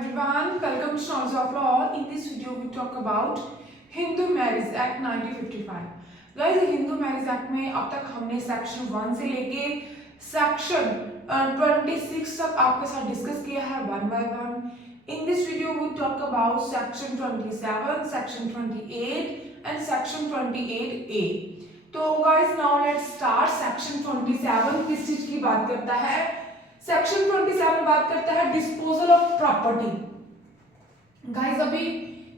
everyone, welcome to Knowledge of Law. In this video, we talk about Hindu Marriage Act 1955. Guys, Hindu Marriage Act में अब तक हमने section 1 से लेके section 26 तक आपके साथ डिस्कस किया है one by one. In this video, we talk about section 27, section 28 and section 28A. तो guys, now let's start. section 27 किस चीज की बात करता है? सेक्शन 27 बात करता है डिस्पोजल ऑफ प्रॉपर्टी. गाइस, अभी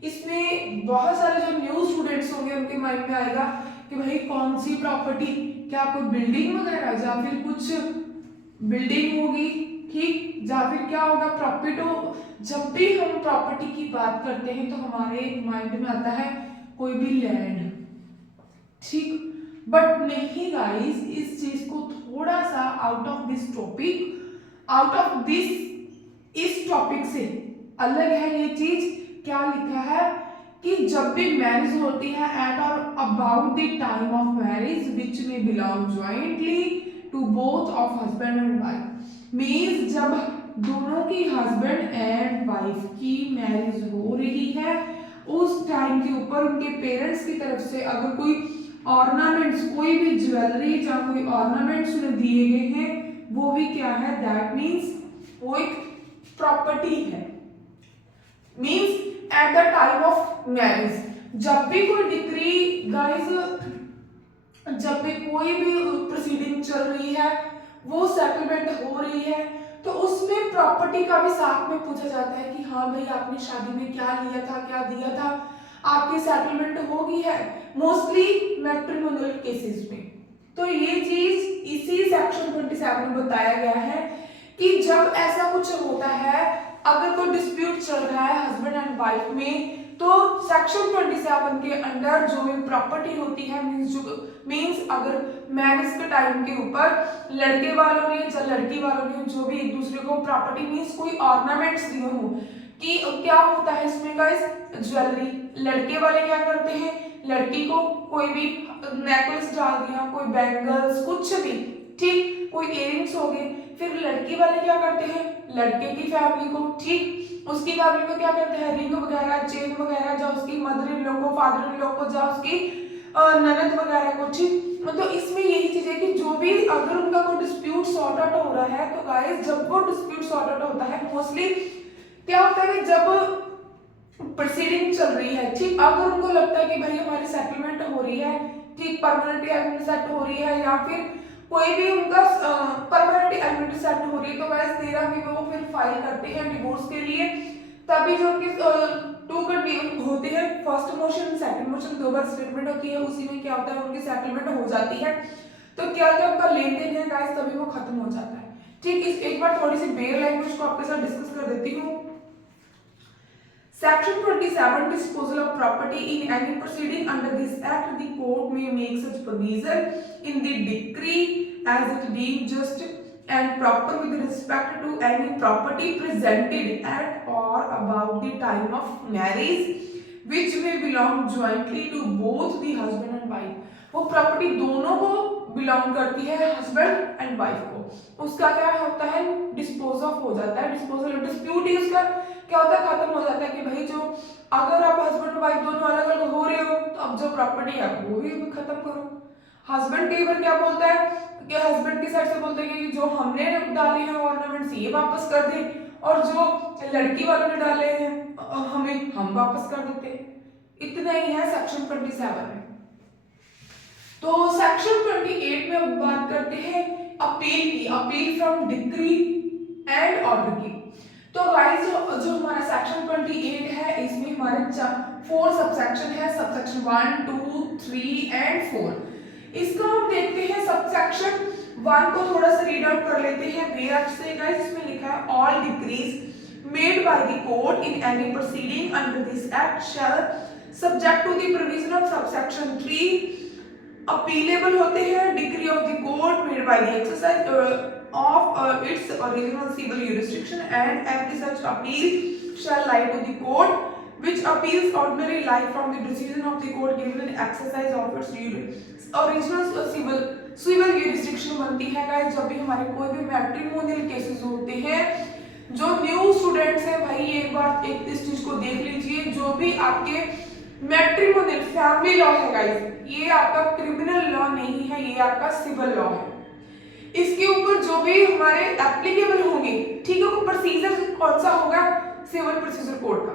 इसमें बहुत सारे जो न्यू स्टूडेंट्स होंगे उनके माइंड में आएगा कि भाई कौन सी प्रॉपर्टी, क्या कोई बिल्डिंग वगैरह या फिर कुछ बिल्डिंग होगी, ठीक, या फिर क्या होगा प्रॉफिट हो. जब भी हम प्रॉपर्टी की बात करते हैं तो हमारे माइंड में आता है कोई भी लैंड, ठीक. बट नहीं गाइस, इस चीज को थोड़ा सा out of this topic, out of this, इस टॉपिक से अलग है ये चीज. क्या लिखा है कि जब भी मैरिज होती है एट और about the time of marriage which में belong jointly to both of husband and wife. Means जब दोनों की हस्बैंड एंड वाइफ की मैरिज हो रही है उस टाइम के ऊपर उनके पेरेंट्स की तरफ से अगर कोई ऑर्नामेंट्स, कोई भी ज्वेलरी या कोई ऑर्नामेंट्स उन्हें दिए गए हैं, वो भी क्या है, दैट मीन्स वो एक प्रॉपर्टी है. Means at the time of marriage जब भी कोई डिक्री, गाइस, जब भी कोई भी प्रोसीडिंग चल रही है, वो सेटलमेंट हो रही है, तो उसमें प्रॉपर्टी का भी साथ में पूछा जाता है कि हाँ भाई आपने शादी में क्या लिया था, क्या दिया था, आपकी सेटलमेंट होगी है मोस्टली मैट्रिमोनियल केसेस में. तो ये चीज इसी सेक्शन 27 में बताया गया है कि जब ऐसा कुछ होता है, अगर कोई डिस्प्यूट चल रहा है हस्बैंड एंड वाइफ में, तो सेक्शन 27 के अंडर जो भी प्रॉपर्टी होती है, मीन्स अगर मैरिज के टाइम के ऊपर लड़के वालों ने या लड़की वालों ने जो भी एक दूसरे को प्रॉपर्टी मीन्स कोई ऑर्नामेंट्स दिए हो, कि क्या होता है इसमें गाइस, ज्वेलरी. लड़के वाले क्या करते हैं, लड़की को कोई भी नेकलेस डाल दिया, कोई बैंगल्स, कुछ भी, ठीक, कोई इयररिंग्स हो गए. फिर लड़की वाले क्या करते हैं, लड़के की फैमिली को, ठीक, उसकी फैमिली को क्या करते हैं, रिंग वगैरह, चेन वगैरह, जा उसकी मदर इन लॉ को, फादर इन लॉ को, जा उसकी ननद वगैरह को, ठीक. मतलब इसमें यही चीज है कि जो भी अगर उनका कोई डिस्प्यूट सॉर्ट आउट हो रहा है, तो गाइस जब वो डिस्प्यूट सॉर्ट आउट होता है, मोस्टली क्या होता है कि जब प्रोसीडिंग चल रही है, ठीक, अगर उनको लगता है कि भाई हमारी सेटलमेंट हो रही है, ठीक, परमानेंट एलिमेंट सेट हो रही है, या फिर कोई भी उनका परमानेंट एलिमेंट सेट हो रही है, तो गाइस 13 में वो फिर फाइल करते हैं डिवोर्स के लिए. तभी जो उनकी टू कंडीशन होती है, फर्स्ट मोशन, सेकंड मोशन, दो बार स्टेटमेंट होती है, उसी में क्या होता है उनकी सेटलमेंट हो जाती है. तो क्या क्या उनका लेन देन है गाइस, तभी वो खत्म हो जाता है, ठीक. इस एक बार थोड़ी सी बेयर लैंग्वेज को आपके साथ डिस्कस कर देती हूँ. Section 27 disposal of property in any proceeding under this act, the court may make such provision in the decree as it deems just and proper with respect to any property presented at or about the time of marriage which may belong jointly to both the husband and wife. वो property दोनों को belong करती है, husband and wife को. उसका क्या होता है, डिस्पोज ऑफ हो जाता है. डिस्पोजल डिस्प्यूट ही उसका क्या होता है, खत्म हो जाता है कि भाई जो अगर आप हस्बैंड वाइफ दोनों अलग अलग हो रहे हो, तो अब जो प्रॉपर्टी है वो भी खत्म करो. हस्बैंड कई बार क्या बोलता है कि हस्बैंड की साइड से बोलते हैं कि जो हमने डाले हैं ऑर्नामेंट्स ये वापस कर दे, और जो लड़की वालों ने डाले हैं हमें हम वापस कर देते हैं. इतना ही है सेक्शन 27 में. तो सेक्शन 28 में अब बात करते हैं अपील की, appeal from decree and order की. तो गाइस जो हमारा सेक्शन 28 है, इसमें हमारे 4 सबसेक्शन है, सबसेक्शन 1, 2, 3 एंड 4. इसका हम देखते हैं सबसेक्शन 1 को थोड़ा सा रीड आउट कर लेते हैं. वेयर से गाइस इसमें लिखा है all decrees made by the court in any proceeding under this act shall subject to the provision of subsection 3 appealable होते हैं. Decree of the court made by the exercise of its original civil jurisdiction, and every such appeal shall lie to the court, which appeals ordinarily lie from the decision of the court given in exercise of its original civil jurisdiction बनती है guys जब भी हमारे कोई भी matrimonial cases होते हैं, जो न्यू स्टूडेंट्स हैं भाई एक बार इस चीज को देख लीजिए, जो भी आपके मैट्रिमोनियल फैमिली लॉ है गाइस, ये आपका क्रिमिनल लॉ नहीं है, ये आपका सिविल लॉ है। इसके ऊपर जो भी हमारे एप्लीकेबल होंगे, ठीक है, वो प्रोसीजर कौन सा होगा, सिविल प्रोसीजर कोड का,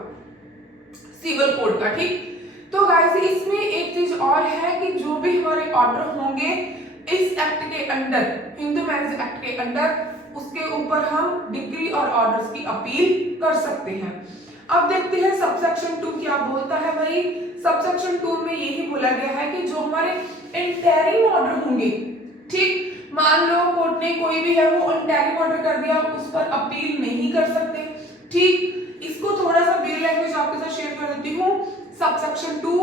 सिविल कोड का, ठीक। तो गाइस इसमें एक चीज और है कि जो भी हमारे ऑर्डर होंगे इस एक्ट के अंडर, हिंदू मैरिज एक्ट के अंडर, उसके ऊपर हम डिक्री और ऑर्डर्स की अपील कर सकते हैं। अब देखते हैं सबसेक्शन 2 क्या बोलता है भाई। सबसेक्शन 2 में यही बोला गया है कि जो हमारे इंटरिम ऑर्डर होंगे, ठीक, मान लो कोर्ट ने कोई भी है वो इंटरिम ऑर्डर कर दिया, उस पर अपील नहीं कर सकते, ठीक। इसको थोड़ा सा बेयर लैंग्वेज आपके साथ शेयर कर देती हूँ। Subsection 2,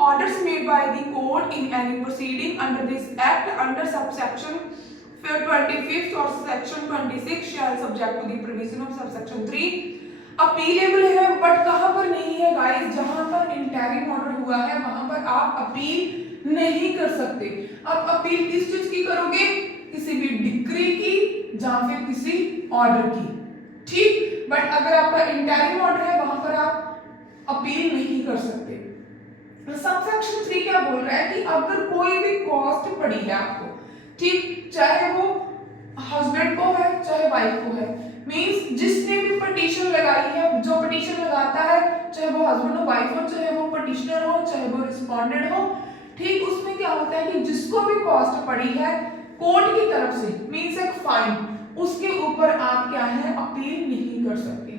orders made by the court in any proceeding under this act under subsection 25th or section 26 shall subject to the provision of subsection 3 appealable है, बट कहां पर नहीं है गाइस, जहां पर इंटरिम ऑर्डर हुआ है वहां पर आप अपील नहीं कर सकते। अब अपील किस चीज की करोगे, किसी भी डिक्री की या फिर किसी ऑर्डर की, ठीक। बट अगर आपका इंटरिम ऑर्डर है वहां पर आप अपील नहीं कर सकते। सबसेक्शन 3 क्या बोल रहा है कि अगर कोई भी कॉस्ट पड़ी है आपको, ठीक, चाहे वो हस्बैंड को है चाहे वाइफ को है, मींस जिसने भी पिटीशन लगाई है, जो पिटीशन लगाता है, चाहे वो हस्बैंड हो वाइफ हो, चाहे वो पिटीशनर हो चाहे वो रिस्पोंडेंट हो, ठीक, उसमें क्या होता है कि जिसको भी कॉस्ट पड़ी है कोर्ट की तरफ से, मींस एक फाइन, उसके ऊपर आप क्या है अपील नहीं कर सकते।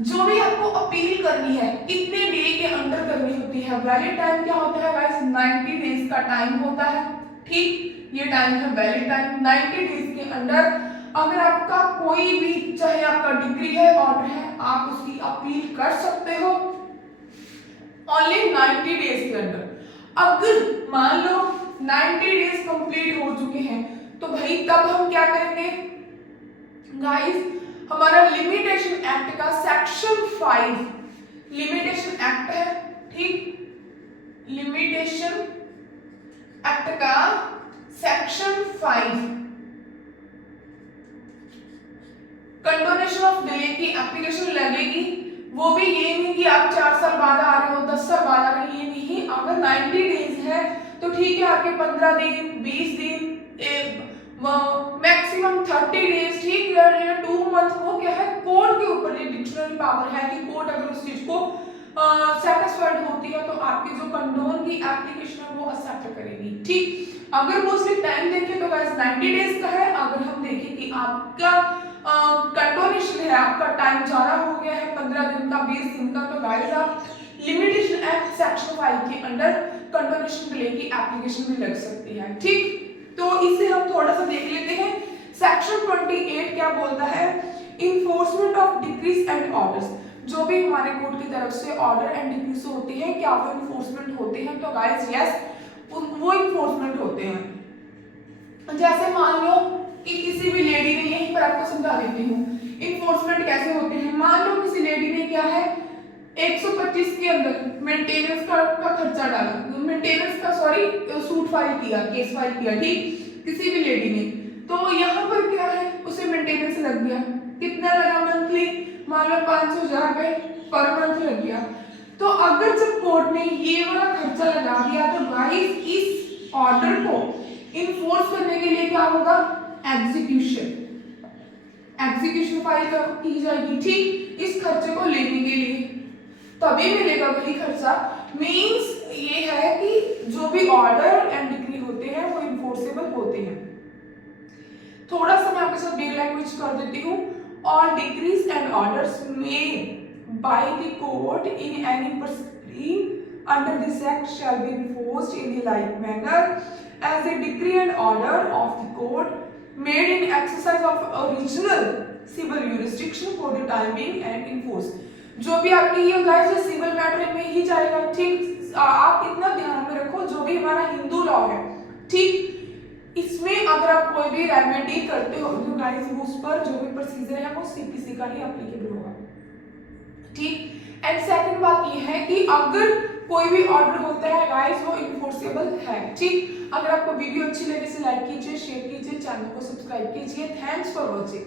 जो भी आपको अपील करनी है कितने डे के अंदर करनी होती है, वैलिड टाइम क्या होता है गाइस, 90 डेज का टाइम होता है, ठीक, ये टाइम है वैलिड टाइम। 90 डेज के अंदर अगर आपका कोई भी, चाहे आपका डिग्री है ऑर्डर है, आप उसकी अपील कर सकते हो ओनली 90 डेज के अंदर। अगर मान लो 90 डेज कंप्लीट हो चुके हैं तो भाई तब हम क्या करेंगे गाइस, हमारा लिमिटेशन एक्ट का सेक्शन 5, लिमिटेशन एक्ट है, ठीक, लिमिटेशन एक्ट का सेक्शन 5 कंडोनेशन ऑफ डिले की एप्लीकेशन लगेगी। वो भी ये नहीं कि आप 4 साल बाद आ रहे हो, 10 साल बाद आ रहे हो, ये नहीं। अगर 90 डेज है तो ठीक है, आपके 15 दिन 20 दिन मैक्सिमम 30 डेज, ठीक, या 2 मंथ, वो क्या है कोर्ट के ऊपर ये डिक्शनरी पावर है कि कोर्ट अगर उस चीज को सेटिस्फाइड होती है तो आपकी जो कंडोन की एप्लीकेशन है वो एक्सेप्ट करेगी, ठीक। अगर वो उसने टाइम देखे तो गाइस 90 डेज का है। अगर हम देखें कि आपका कंडोनेशन है, आपका टाइम ज्यादा हो गया है 15 दिन का 20 दिन का, तो गाइस आप लिमिटेशन एक्ट सेक्शन 5 के अंडर कंडोनेशन डिले की एप्लीकेशन भी लग सकती है, ठीक। तो इसे हम थोड़ा सा देख लेते हैं। सेक्शन 28 क्या बोलता है, enforcement of decrease and orders, जो भी हमारे कोर्ट की तरफ से ऑर्डर एंड डिक्रीज होते हैं क्या वो इन्फोर्समेंट होते हैं, तो गाइस यस, वो इन्फोर्समेंट होते हैं। जैसे मान लो कि किसी भी लेडी ने, यहीं पर आपको समझा देती हूँ इन्फोर्समेंट कैसे होते हैं। मान लो किसी लेडी ने क्या है 125 के अंदर मेंटेनेंस का खर्चा डाला, मेंटेनेंस का सूट फाइल किया, केस फाइल किया, ठीक, किसी भी लेडी ने, तो यहाँ पर क्या है उसे मेंटेनेंस लग गया, कितना लगा मंथली, मान लो 500,000 रुपए पर मंथ लग गया। तो अगर जब कोर्ट ने ये वाला खर्चा लगा दिया तो गाइस इस ऑर्डर को इन्फोर्स करने के लिए क्या होगा, एग्जीक्यूशन फाइल की जाएगी, ठीक, इस खर्चे को लेने के लिए तभी मिलेगा वही खर्चा। मींस ये है कि जो भी ऑर्डर एंड डिक्री होते हैं वो इन्फोर्सेबल होते हैं। थोड़ा सा मैं आपके साथ बेयर लैंग्वेज कर देती हूँ। All decrease and orders made by the court in any proceeding under this act shall be enforced in the like manner as a decree and order of the court made in exercise of original civil jurisdiction for the time being and enforced। जो भी आपकी ये guys civil matter में ही जाएगा, ठीक, आप इतना ध्यान में रखो जो भी हमारा हिंदू लॉ है, ठीक, इसमें अगर आप कोई भी रेमेडी करते हो तो गाइस उस पर जो भी प्रोसीजर है वो सीपीसी का ही एप्लीकेबल होगा, ठीक। एंड सेकंड बात ये है कि अगर कोई भी ऑर्डर होता है गाइस वो इन्फोर्सेबल है, ठीक। अगर आपको वीडियो अच्छी लगे तो लाइक कीजिए, शेयर कीजिए, चैनल को सब्सक्राइब कीजिए। Thanks for watching.